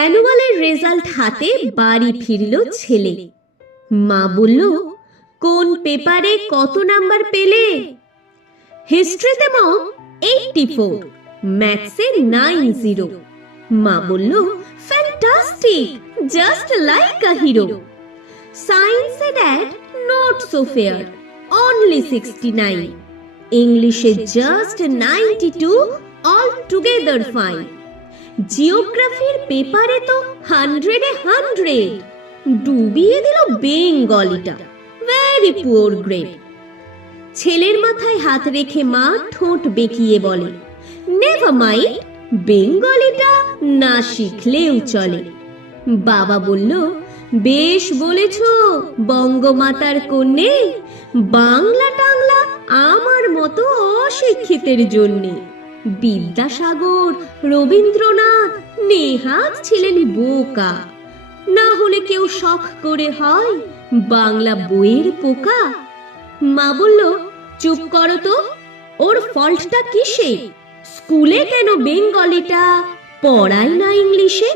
অ্যানুয়ালের result হাতে বাড়ি ফিরল ছেলে। মা বলল, কোন পেপারে কত নাম্বার পেলে? হিস্ট্রিতে মম 84, ম্যাথসে 90। মা বলল, fantastic, just like a hero. সায়েন্সে dad not so fair, only 69। ইংলিশে জাস্ট 92, অল টুগেদার ফাইন। জিওগ্রাফির পেপারে তো 100-এ 100, ডুবিয়ে দিল বেঙ্গলিটা, ভেরি পুয়ার গ্রেড। ছেলের মাথায় হাত রেখে মা ঠোঁট বেঁকিয়ে বলে, নেভার মাইন্ড, বেঙ্গলিটা না শিখলেও চলে। বাবা বলল, বেশ বলেছ বঙ্গমাতার কন্যে, বাংলা টাংলা আমার মতো অশিক্ষিতের জন্যে। বিদ্যাসাগর, রবীন্দ্রনাথ নেহাত ছিলেন বোকা, না হলে কেউ শখ করে হয় বাংলা বইয়ের পোকা। মা বলল, চুপ করো তো, ওর ফল্টটা কিসে? স্কুলে কেন বেঙ্গলিটা পড়ায় না ইংলিশে?